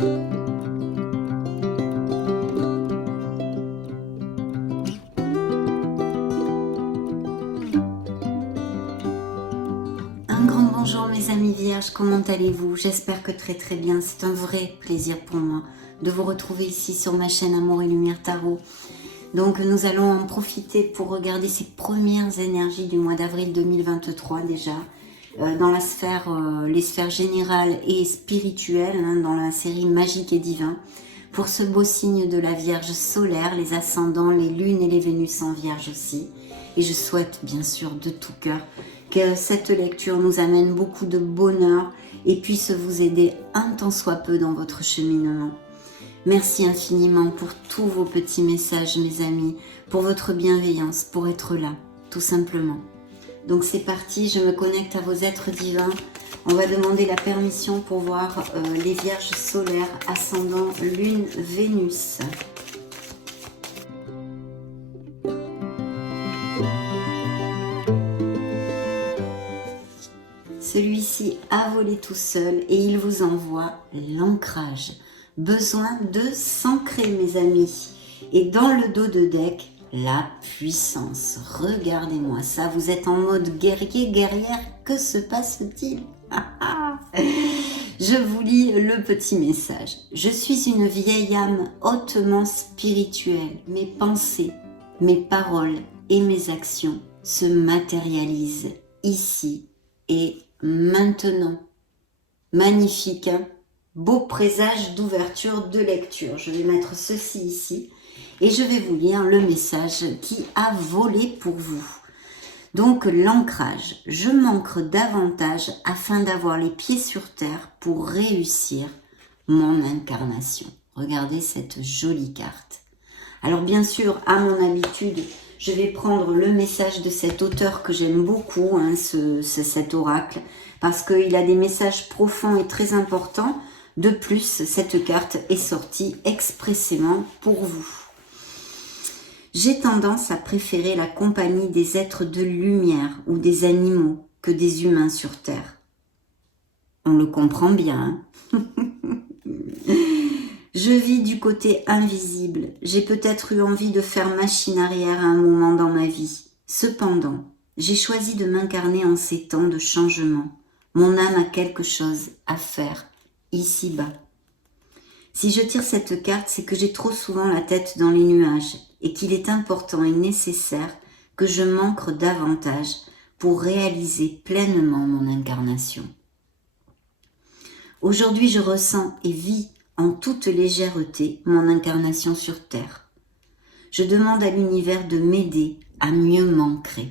Un grand bonjour mes amis vierges, comment allez-vous? J'espère que très bien, c'est un vrai plaisir pour moi de vous retrouver ici sur ma chaîne Amour et Lumière Tarot. Donc nous allons en profiter pour regarder ces premières énergies du mois d'avril 2023 déjà, dans la sphère, les sphères générales et spirituelles, dans la série Magique et Divin, pour ce beau signe de la Vierge solaire, les ascendants, les lunes et les Vénus en Vierge aussi. Et je souhaite bien sûr de tout cœur que cette lecture nous amène beaucoup de bonheur et puisse vous aider un tant soit peu dans votre cheminement. Merci infiniment pour tous vos petits messages, mes amis, pour votre bienveillance, pour être là, tout simplement. Donc c'est parti, je me connecte à vos êtres divins. On va demander la permission pour voir les Vierges solaires, ascendant, Lune, Vénus. Celui-ci a volé tout seul et il vous envoie l'ancrage. Besoin de s'ancrer, mes amis. Et dans le dos de deck, la puissance. Regardez-moi ça, vous êtes en mode guerrier, guerrière. Que se passe-t-il? Je vous lis le petit message. Je suis une vieille âme hautement spirituelle. Mes pensées, mes paroles et mes actions se matérialisent ici et maintenant. Magnifique, hein? Beau présage d'ouverture de lecture. Je vais mettre ceci ici et je vais vous lire le message qui a volé pour vous. Donc l'ancrage. Je m'ancre davantage afin d'avoir les pieds sur terre pour réussir mon incarnation. Regardez cette jolie carte. Alors bien sûr, à mon habitude, je vais prendre le message de cet auteur que j'aime beaucoup, cet oracle, parce qu'il a des messages profonds et très importants. De plus, cette carte est sortie expressément pour vous. J'ai tendance à préférer la compagnie des êtres de lumière ou des animaux que des humains sur Terre. On le comprend bien, hein? Je vis du côté invisible. J'ai peut-être eu envie de faire machine arrière à un moment dans ma vie. Cependant, j'ai choisi de m'incarner en ces temps de changement. Mon âme a quelque chose à faire ici-bas. Si je tire cette carte, c'est que j'ai trop souvent la tête dans les nuages et qu'il est important et nécessaire que je m'ancre davantage pour réaliser pleinement mon incarnation. Aujourd'hui, je ressens et vis en toute légèreté mon incarnation sur Terre. Je demande à l'univers de m'aider à mieux m'ancrer.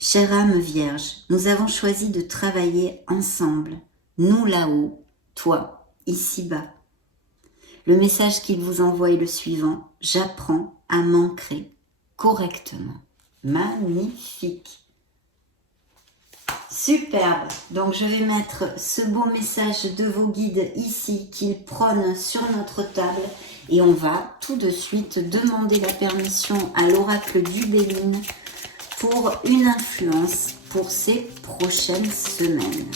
Chère âme vierge, nous avons choisi de travailler ensemble, nous là-haut, toi, ici-bas. Le message qu'il vous envoie est le suivant. J'apprends à m'ancrer correctement. Magnifique. Superbe. Donc je vais mettre ce beau message de vos guides ici qu'ils prônent sur notre table et on va tout de suite demander la permission à l'oracle du Béline pour une influence pour ces prochaines semaines.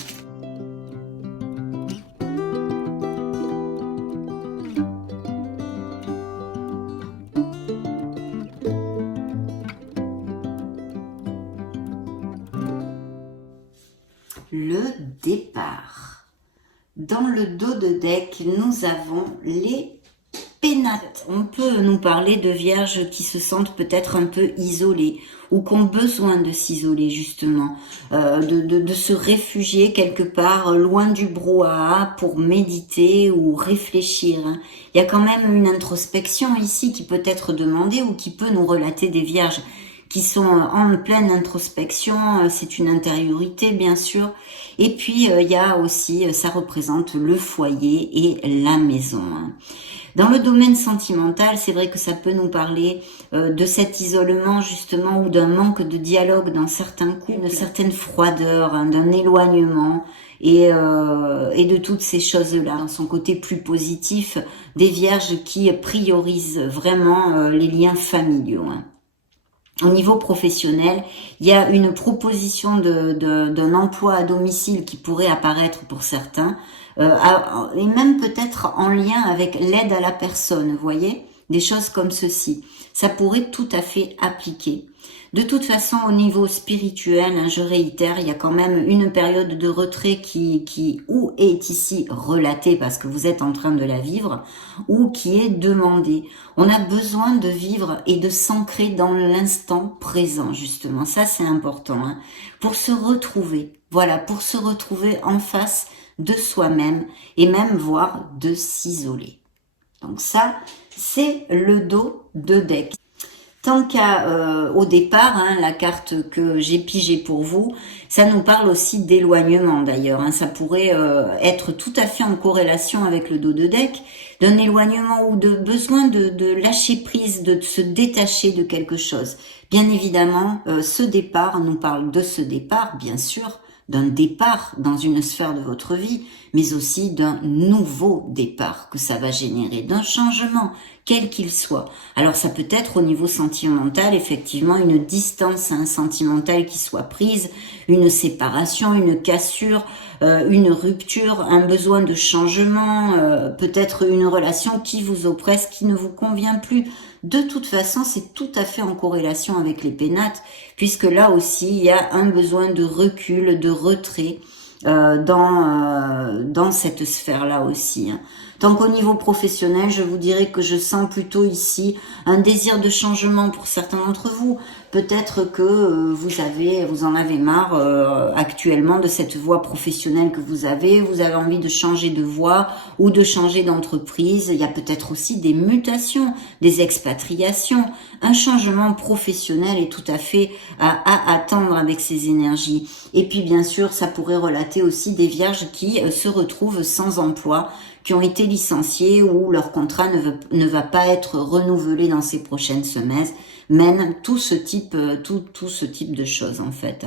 Le départ. Dans le dos de deck, nous avons les pénates. On peut nous parler de vierges qui se sentent peut-être un peu isolées ou qui ont besoin de s'isoler justement, de se réfugier quelque part loin du brouhaha pour méditer ou réfléchir. Il y a quand même une introspection ici qui peut être demandée ou qui peut nous relater des vierges qui sont en pleine introspection, c'est une intériorité bien sûr, et puis il y a aussi, ça représente le foyer et la maison. Dans le domaine sentimental, c'est vrai que ça peut nous parler de cet isolement justement ou d'un manque de dialogue dans certains couples, d'une certaine froideur, d'un éloignement et de toutes ces choses-là. Dans son côté plus positif, des vierges qui priorisent vraiment les liens familiaux. Au niveau professionnel, il y a une proposition d'un emploi à domicile qui pourrait apparaître pour certains, et même peut-être en lien avec l'aide à la personne, vous voyez, des choses comme ceci. Ça pourrait tout à fait appliquer. De toute façon, au niveau spirituel, hein, je réitère, il y a quand même une période de retrait qui ou est ici relatée parce que vous êtes en train de la vivre, ou qui est demandée. On a besoin de vivre et de s'ancrer dans l'instant présent, justement. Ça, c'est important, hein, pour se retrouver. Voilà, pour se retrouver en face de soi-même et même voire de s'isoler. Donc ça, c'est le dos de deck. Tant qu'à au départ, hein, la carte que j'ai pigée pour vous, ça nous parle aussi d'éloignement d'ailleurs. Hein, ça pourrait être tout à fait en corrélation avec le dos de deck, d'un éloignement ou de besoin de lâcher prise, de se détacher de quelque chose. Bien évidemment, ce départ nous parle de ce départ, bien sûr, d'un départ dans une sphère de votre vie, mais aussi d'un nouveau départ que ça va générer, d'un changement, quel qu'il soit. Alors ça peut être au niveau sentimental, effectivement, une distance sentimentale qui soit prise, une séparation, une cassure, une rupture, un besoin de changement, peut-être une relation qui vous oppresse, qui ne vous convient plus. De toute façon, c'est tout à fait en corrélation avec les pénates, puisque là aussi, il y a un besoin de recul, de retrait dans cette sphère-là aussi. Hein. Tant qu'au niveau professionnel, je vous dirais que je sens plutôt ici un désir de changement pour certains d'entre vous. Peut-être que vous en avez marre actuellement de cette voie professionnelle que vous avez envie de changer de voie ou de changer d'entreprise. Il y a peut-être aussi des mutations, des expatriations. Un changement professionnel est tout à fait à attendre avec ces énergies. Et puis bien sûr, ça pourrait relater aussi des vierges qui se retrouvent sans emploi, qui ont été licenciés ou leur contrat ne va pas être renouvelé dans ces prochaines semaines, mène tout ce type de choses en fait.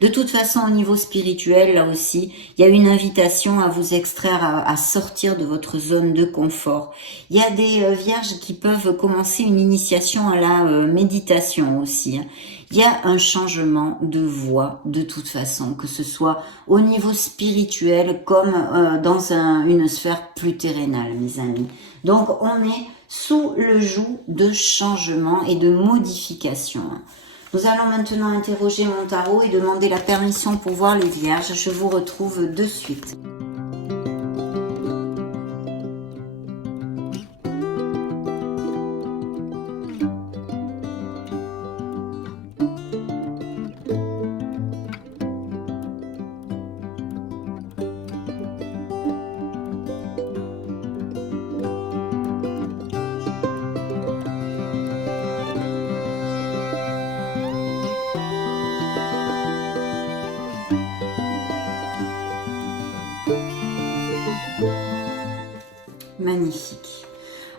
De toute façon, au niveau spirituel, là aussi, il y a une invitation à vous extraire, à sortir de votre zone de confort. Il y a des vierges qui peuvent commencer une initiation à la méditation aussi. Hein. Il y a un changement de voie de toute façon, que ce soit au niveau spirituel comme dans une sphère plus terrénale, mes amis. Donc, on est sous le joug de changement et de modification. Nous allons maintenant interroger mon tarot et demander la permission pour voir les vierges. Je vous retrouve de suite. Magnifique.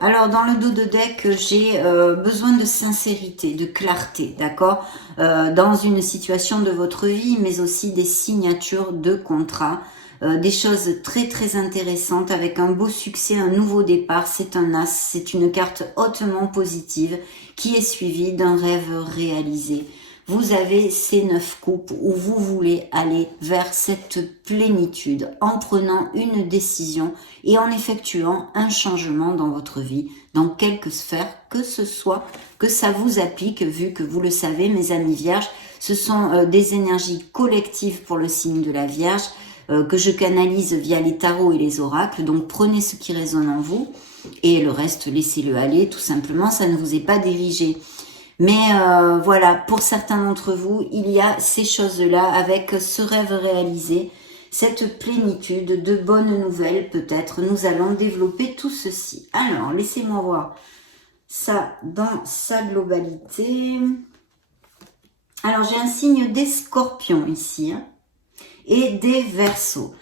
Alors, dans le dos de deck, j'ai besoin de sincérité, de clarté, d'accord, dans une situation de votre vie, mais aussi des signatures de contrats, des choses très très intéressantes avec un beau succès, un nouveau départ. C'est un as, c'est une carte hautement positive qui est suivie d'un rêve réalisé. Vous avez ces 9 coupes où vous voulez aller vers cette plénitude en prenant une décision et en effectuant un changement dans votre vie, dans quelque sphère que ce soit, que ça vous applique, vu que vous le savez, mes amis vierges, ce sont des énergies collectives pour le signe de la Vierge, que je canalise via les tarots et les oracles. Donc prenez ce qui résonne en vous et le reste, laissez-le aller, tout simplement, ça ne vous est pas dirigé. Mais voilà, pour certains d'entre vous, il y a ces choses-là avec ce rêve réalisé, cette plénitude de bonnes nouvelles peut-être. Nous allons développer tout ceci. Alors, laissez-moi voir ça dans sa globalité. Alors, j'ai un signe des scorpions ici, hein, et des verseaux.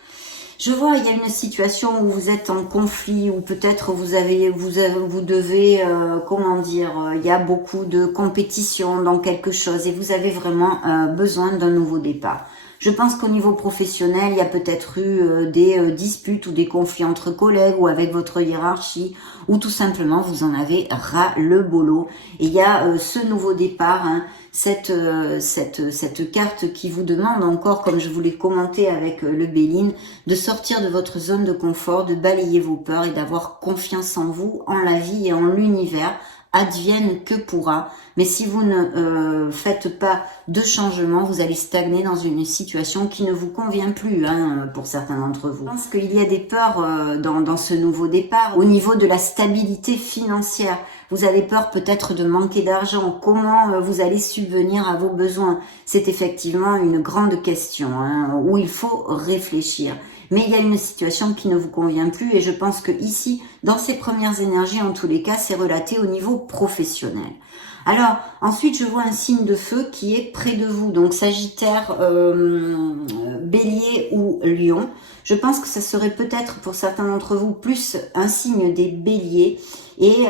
Je vois, il y a une situation où vous êtes en conflit, ou peut-être vous devez, il y a beaucoup de compétition dans quelque chose et vous avez vraiment besoin d'un nouveau départ. Je pense qu'au niveau professionnel, il y a peut-être eu des disputes ou des conflits entre collègues ou avec votre hiérarchie, ou tout simplement vous en avez ras le bolo. Et il y a ce nouveau départ, hein, cette carte qui vous demande encore, comme je vous l'ai commenté avec le Béline, de sortir de votre zone de confort, de balayer vos peurs et d'avoir confiance en vous, en la vie et en l'univers. Advienne que pourra, mais si vous ne faites pas de changement, vous allez stagner dans une situation qui ne vous convient plus, hein, pour certains d'entre vous. Je pense qu'il y a des peurs dans ce nouveau départ, au niveau de la stabilité financière. Vous avez peur peut-être de manquer d'argent. Comment vous allez subvenir à vos besoins? C'est effectivement une grande question, hein, où il faut réfléchir. Mais il y a une situation qui ne vous convient plus et je pense que ici, dans ces premières énergies, en tous les cas, c'est relaté au niveau professionnel. Alors, ensuite, je vois un signe de feu qui est près de vous. Donc, Sagittaire, Bélier ou Lion. Je pense que ça serait peut-être pour certains d'entre vous plus un signe des Béliers. Et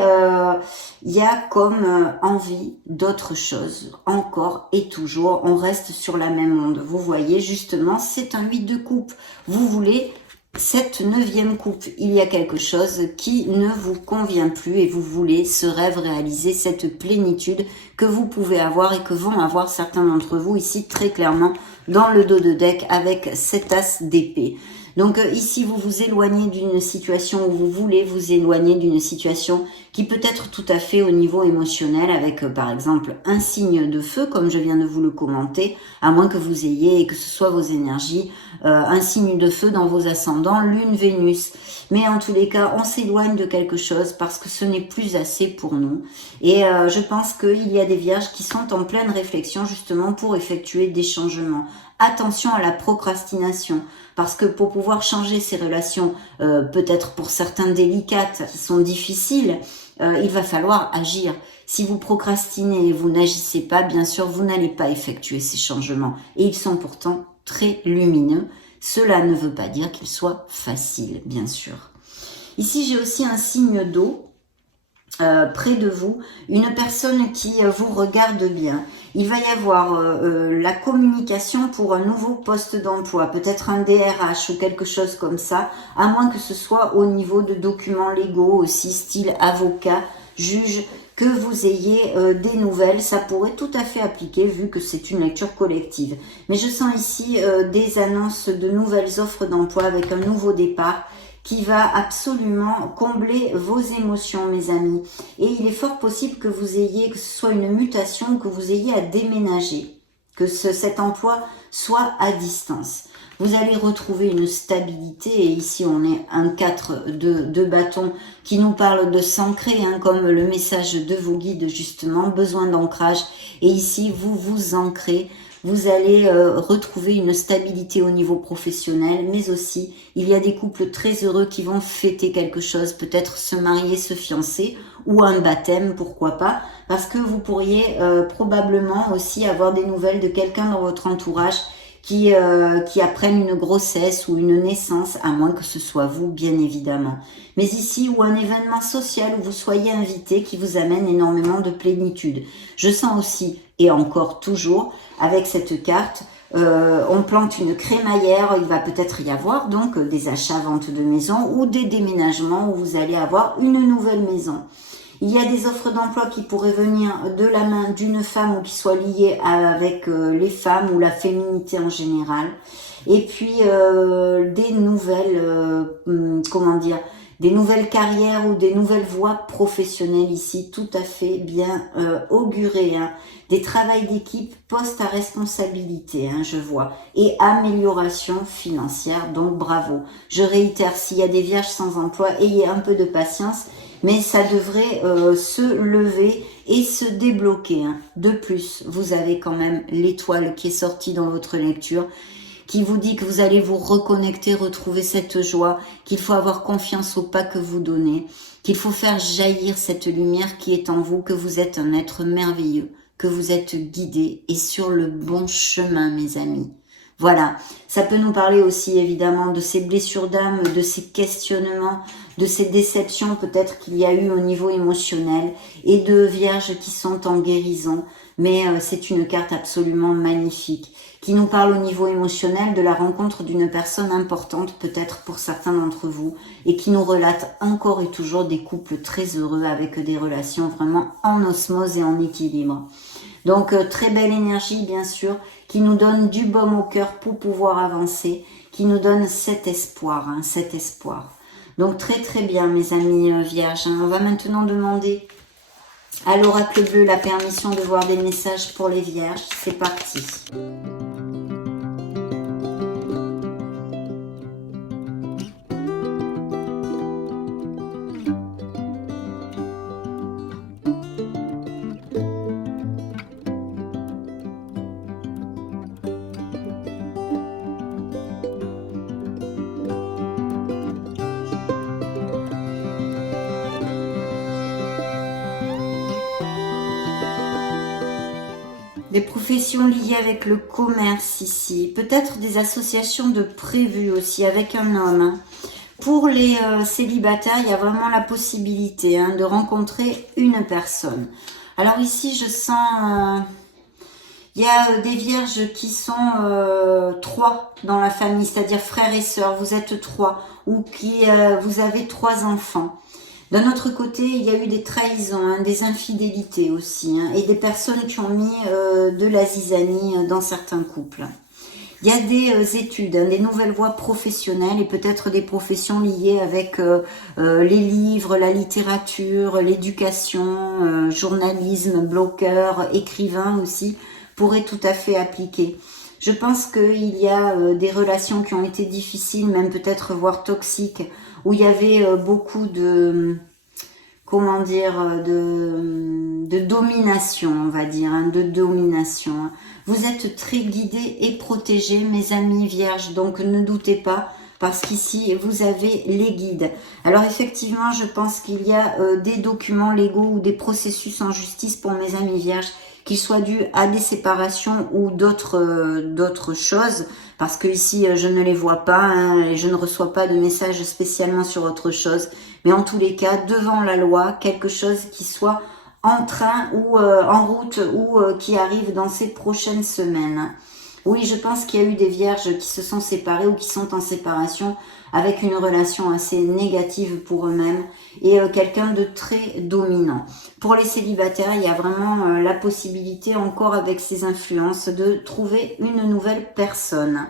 il y a comme envie d'autre chose, encore et toujours. On reste sur la même onde. Vous voyez, justement, c'est un 8 de coupe. Vous voulez cette 9e coupe. Il y a quelque chose qui ne vous convient plus et vous voulez ce rêve réalisé, cette plénitude que vous pouvez avoir et que vont avoir certains d'entre vous ici très clairement dans le dos de deck avec cet as d'épée. Donc ici, vous vous éloignez d'une situation où vous voulez vous éloigner d'une situation qui peut être tout à fait au niveau émotionnel avec par exemple un signe de feu comme je viens de vous le commenter, à moins que vous ayez, et que ce soit vos énergies, un signe de feu dans vos ascendants, Lune, Vénus. Mais en tous les cas, on s'éloigne de quelque chose parce que ce n'est plus assez pour nous. Et je pense qu'il y a des vierges qui sont en pleine réflexion justement pour effectuer des changements. Attention à la procrastination, parce que pour pouvoir changer ces relations, peut-être pour certains délicates, qui sont difficiles, il va falloir agir. Si vous procrastinez et vous n'agissez pas, bien sûr, vous n'allez pas effectuer ces changements. Et ils sont pourtant très lumineux. Cela ne veut pas dire qu'ils soient faciles, bien sûr. Ici, j'ai aussi un signe d'eau. Près de vous, une personne qui vous regarde bien. Il va y avoir la communication pour un nouveau poste d'emploi, peut-être un DRH ou quelque chose comme ça, à moins que ce soit au niveau de documents légaux aussi, style avocat, juge, que vous ayez des nouvelles. Ça pourrait tout à fait appliquer vu que c'est une lecture collective. Mais je sens ici des annonces de nouvelles offres d'emploi avec un nouveau départ qui va absolument combler vos émotions, mes amis. Et il est fort possible que vous ayez, que ce soit une mutation, que vous ayez à déménager, que cet emploi soit à distance. Vous allez retrouver une stabilité, et ici on est un 4 de bâton qui nous parle de s'ancrer, hein, comme le message de vos guides justement, besoin d'ancrage. Et ici vous vous ancrez. Vous allez retrouver une stabilité au niveau professionnel, mais aussi il y a des couples très heureux qui vont fêter quelque chose, peut-être se marier, se fiancer ou un baptême, pourquoi pas, parce que vous pourriez probablement aussi avoir des nouvelles de quelqu'un dans votre entourage qui apprennent une grossesse ou une naissance, à moins que ce soit vous, bien évidemment. Mais ici, ou un événement social où vous soyez invité qui vous amène énormément de plénitude. Je sens aussi, et encore toujours, avec cette carte, on plante une crémaillère, il va peut-être y avoir donc des achats-ventes de maisons ou des déménagements où vous allez avoir une nouvelle maison. Il y a des offres d'emploi qui pourraient venir de la main d'une femme ou qui soient liées avec les femmes ou la féminité en général. Et puis des nouvelles, des nouvelles carrières ou des nouvelles voies professionnelles ici, tout à fait bien augurées. Hein. Des travails d'équipe, postes à responsabilité, hein, je vois. Et amélioration financière, donc bravo. Je réitère, s'il y a des vierges sans emploi, ayez un peu de patience. Mais ça devrait se lever et se débloquer. Hein. De plus, vous avez quand même l'étoile qui est sortie dans votre lecture, qui vous dit que vous allez vous reconnecter, retrouver cette joie, qu'il faut avoir confiance au pas que vous donnez, qu'il faut faire jaillir cette lumière qui est en vous, que vous êtes un être merveilleux, que vous êtes guidé et sur le bon chemin, mes amis. Voilà, ça peut nous parler aussi évidemment de ces blessures d'âme, de ces questionnements, de ces déceptions peut-être qu'il y a eu au niveau émotionnel et de vierges qui sont en guérison, mais c'est une carte absolument magnifique, qui nous parle au niveau émotionnel de la rencontre d'une personne importante, peut-être pour certains d'entre vous, et qui nous relate encore et toujours des couples très heureux avec des relations vraiment en osmose et en équilibre. Donc très belle énergie bien sûr, qui nous donne du baume au cœur pour pouvoir avancer, qui nous donne cet espoir, cet espoir. Donc très très bien mes amis vierges. On va maintenant demander à l'oracle bleu la permission de voir des messages pour les vierges. C'est parti. Des professions liées avec le commerce ici, peut-être des associations de prévues aussi avec un homme. Pour les célibataires, il y a vraiment la possibilité de rencontrer une personne. Alors ici, je sens... il y a des vierges qui sont 3 dans la famille, c'est-à-dire frères et sœurs, vous êtes 3, ou qui vous avez 3 enfants. D'un autre côté, il y a eu des trahisons, des infidélités aussi, et des personnes qui ont mis de la zizanie dans certains couples. Il y a des études, des nouvelles voies professionnelles et peut-être des professions liées avec les livres, la littérature, l'éducation, journalisme, blogueur, écrivain aussi, pourraient tout à fait appliquer. Je pense qu'il y a des relations qui ont été difficiles, même peut-être voire toxiques, où il y avait beaucoup de, comment dire, de domination, on va dire, de domination. Vous êtes très guidés et protégés, mes amis vierges, donc ne doutez pas, parce qu'ici, vous avez les guides. Alors effectivement, je pense qu'il y a des documents légaux ou des processus en justice pour mes amis vierges, qu'ils soient dus à des séparations ou d'autres choses, parce que ici je ne les vois pas, et je ne reçois pas de messages spécialement sur autre chose, mais en tous les cas, devant la loi, quelque chose qui soit en train ou en route ou qui arrive dans ces prochaines semaines. Oui, je pense qu'il y a eu des vierges qui se sont séparées ou qui sont en séparation avec une relation assez négative pour eux-mêmes et quelqu'un de très dominant. Pour les célibataires, il y a vraiment la possibilité, encore avec ces influences, de trouver une nouvelle personne.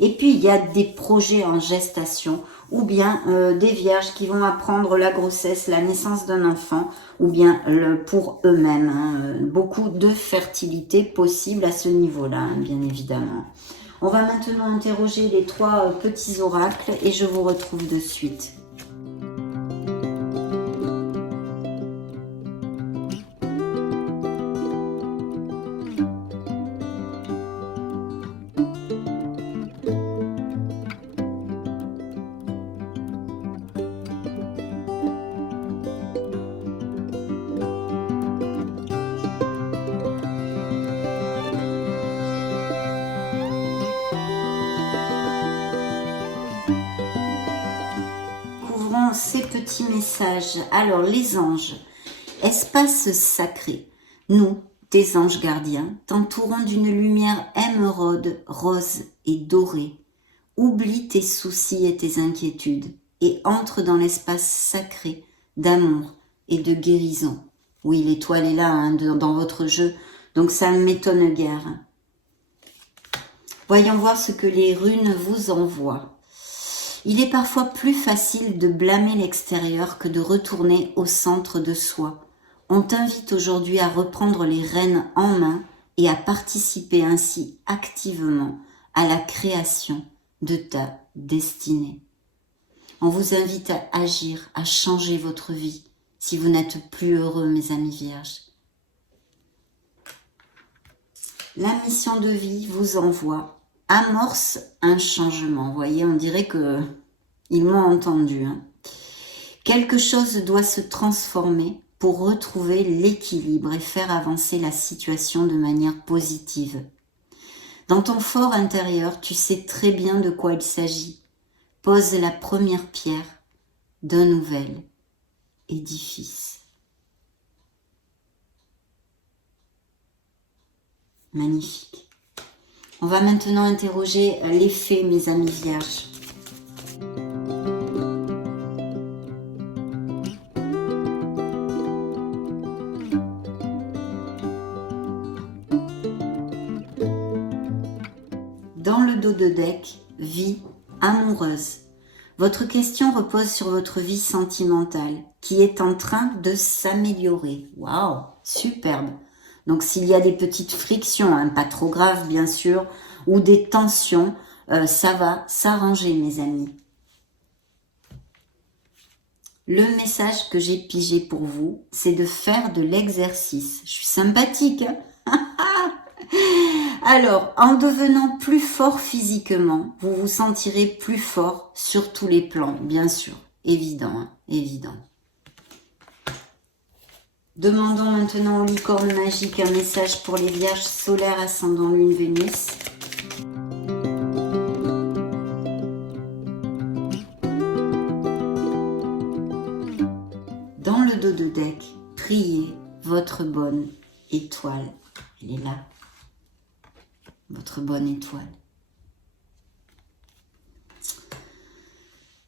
Et puis, il y a des projets en gestation ou bien des vierges qui vont apprendre la grossesse, la naissance d'un enfant, ou bien pour eux-mêmes. Beaucoup de fertilité possible à ce niveau-là, bien évidemment. On va maintenant interroger les 3 petits oracles et je vous retrouve de suite. Ces petits messages. Alors les anges, espace sacré, nous, tes anges gardiens, t'entourons d'une lumière émeraude, rose et dorée. Oublie tes soucis et tes inquiétudes et entre dans l'espace sacré d'amour et de guérison. Oui, l'étoile est là dans votre jeu, donc ça ne m'étonne guère. Voyons voir ce que les runes vous envoient. Il est parfois plus facile de blâmer l'extérieur que de retourner au centre de soi. On t'invite aujourd'hui à reprendre les rênes en main et à participer ainsi activement à la création de ta destinée. On vous invite à agir, à changer votre vie si vous n'êtes plus heureux, mes amis vierges. La mission de vie vous envoie amorce un changement. Vous voyez, on dirait que ils m'ont entendu. Quelque chose doit se transformer pour retrouver l'équilibre et faire avancer la situation de manière positive. Dans ton fort intérieur, tu sais très bien de quoi il s'agit. Pose la première pierre d'un nouvel édifice. Magnifique. On va maintenant interroger l'effet, mes amis vierges. Dans le dos de deck, vie amoureuse. Votre question repose sur votre vie sentimentale qui est en train de s'améliorer. Waouh, superbe. Donc s'il y a des petites frictions, hein, pas trop graves bien sûr, ou des tensions, ça va s'arranger mes amis. Le message que j'ai pigé pour vous, c'est de faire de l'exercice. Je suis sympathique, hein. Alors, en devenant plus fort physiquement, vous vous sentirez plus fort sur tous les plans, bien sûr. Évident, hein, évident. Demandons maintenant aux licornes magiques un message pour les vierges solaires ascendant lune Vénus. Dans le dos de deck, priez votre bonne étoile. Elle est là. Votre bonne étoile.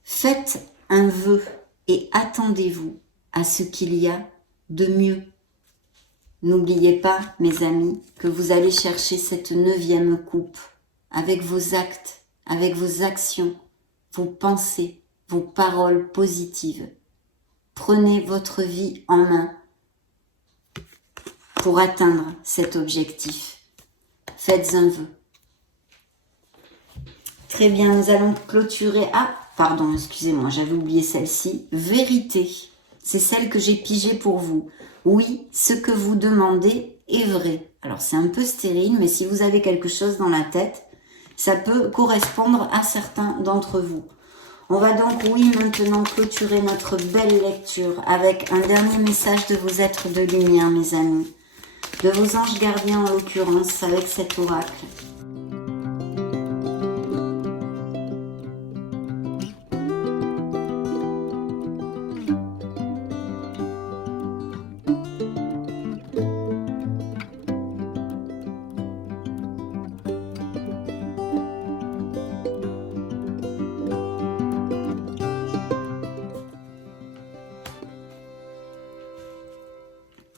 Faites un vœu et attendez-vous à ce qu'il y a de mieux. N'oubliez pas, mes amis, que vous allez chercher cette 9e coupe avec vos actes, avec vos actions, vos pensées, vos paroles positives. Prenez votre vie en main pour atteindre cet objectif. Faites un vœu. Très bien, nous allons clôturer. Ah, pardon, excusez-moi, j'avais oublié celle-ci. Vérité, c'est celle que j'ai pigée pour vous. Oui, ce que vous demandez est vrai. Alors, c'est un peu stérile, mais si vous avez quelque chose dans la tête, ça peut correspondre à certains d'entre vous. On va donc, oui, maintenant clôturer notre belle lecture avec un dernier message de vos êtres de lumière, mes amis. De vos anges gardiens en l'occurrence avec cet oracle.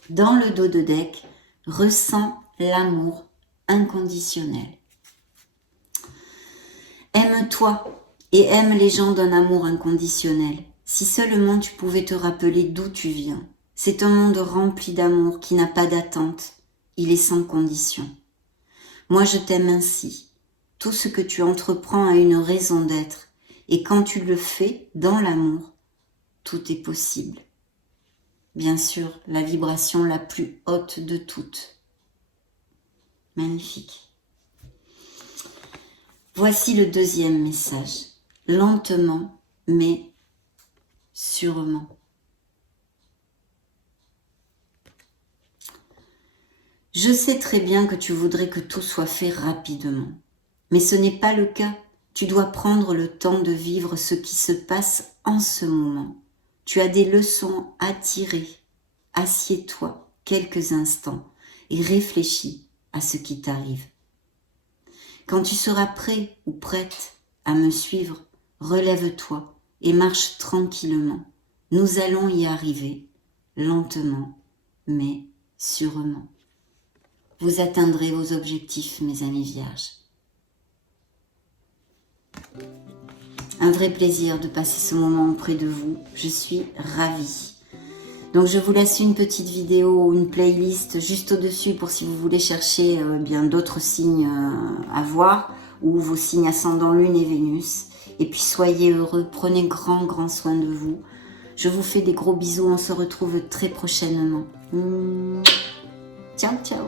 Dans le dos de deck, ressens l'amour inconditionnel. Aime-toi et aime les gens d'un amour inconditionnel. Si seulement tu pouvais te rappeler d'où tu viens. C'est un monde rempli d'amour qui n'a pas d'attente. Il est sans condition. Moi, je t'aime ainsi. Tout ce que tu entreprends a une raison d'être. Et quand tu le fais dans l'amour, tout est possible. Bien sûr, la vibration la plus haute de toutes. Magnifique. Voici le deuxième message. Lentement, mais sûrement. Je sais très bien que tu voudrais que tout soit fait rapidement. Mais ce n'est pas le cas. Tu dois prendre le temps de vivre ce qui se passe en ce moment. Tu as des leçons à tirer. Assieds-toi quelques instants et réfléchis à ce qui t'arrive. Quand tu seras prêt ou prête à me suivre, relève-toi et marche tranquillement. Nous allons y arriver, lentement, mais sûrement. Vous atteindrez vos objectifs, mes amis vierges. Un vrai plaisir de passer ce moment auprès de vous. Je suis ravie. Donc je vous laisse une petite vidéo, une playlist juste au-dessus pour si vous voulez chercher bien d'autres signes à voir, ou vos signes ascendant Lune et Vénus. Et puis soyez heureux, prenez grand soin de vous. Je vous fais des gros bisous, on se retrouve très prochainement. Ciao, ciao.